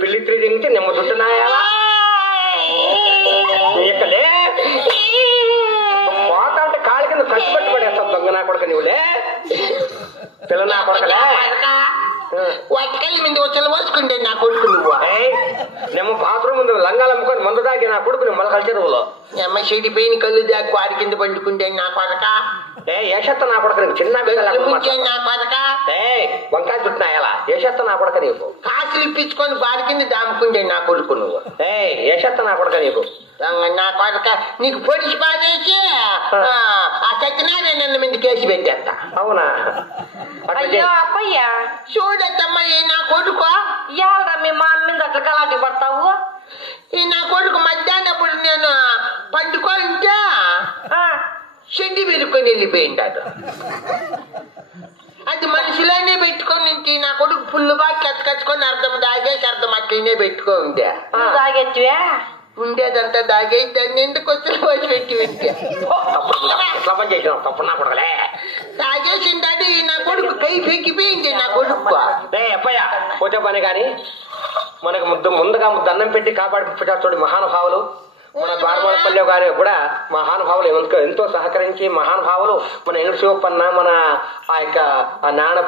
పిల్లిత్రి తింటే నిమ్మ చుట్టనాయా పోతా ఉంటే కాళ్ళ కింద కట్టుబట్టి పడేస్తావు దొంగ నా కొడుక నువ్వులే పిల్ల నా కొడకలే వాటికెళ్ళి ముందు వచ్చలు వరుసుకుంటే నా కొడుకు నువ్వు నేను బాత్రూమ్ ముందు లంగాలు అమ్ముకొని మందు దాగి నా కొడుకు నువ్వు మళ్ళీ చెరువులో అమ్మ చెడిపోయిన కళ్ళు దాకా వారి కింద పండుకుంటే నా కొడక ఏషత్త నా కొడక నీకు చిన్న నా కొడక వంకాయ చుట్టినాయలా ఏషత్త నా కొడక నీకు కాసులు ఇప్పించుకొని వారి కింద దాముకుంటే నా కొడుకు నువ్వు ఏషత్త నా కొడక నీకు నా కొడక నీకు పొడిచి పాడేసి ఆ సత్యనారాయణ మీద కేసు పెట్టేస్తా. అవునా? అయ్యో అప్పయ్య చూడద్దమ్మా నా కొడుకు ఇవాళ మీ మా మీద అట్లా కలాటి పడతావు. ఈ నా కొడుకు మధ్యాహ్నప్పుడు నేను పండుకోంటే చెడ్డి వెలుకొని వెళ్ళిపోయింటాడు. అది మనుషులనే పెట్టుకొని నా కొడుకు ఫుల్ బాగా కచ్చుకొని అర్థం దాగేసి అర్థం అట్లనే పెట్టుకో ఉంటే తాగెత్తువే ఉండేదంతా దాగేసి దాన్ని ఎందుకు వచ్చి వచ్చి పెట్టి వింటే తప్పు నా కొడకలే తాగేసింటాడు. నా కొడుకు కై పెక్కిపోయింది నా కొడుకు. అప్పయ్య పోతే పని కానీ మనకు ముందుగా అన్నం పెట్టి కాపాడి చూడు మహానుభావులు మన ద్వారమాలపల్లి గారి కూడా మహానుభావులు ఎంతో సహకరించి మహానుభావులు మన ఎంగడి శివప్పన్న మన ఆ యొక్క నాన్న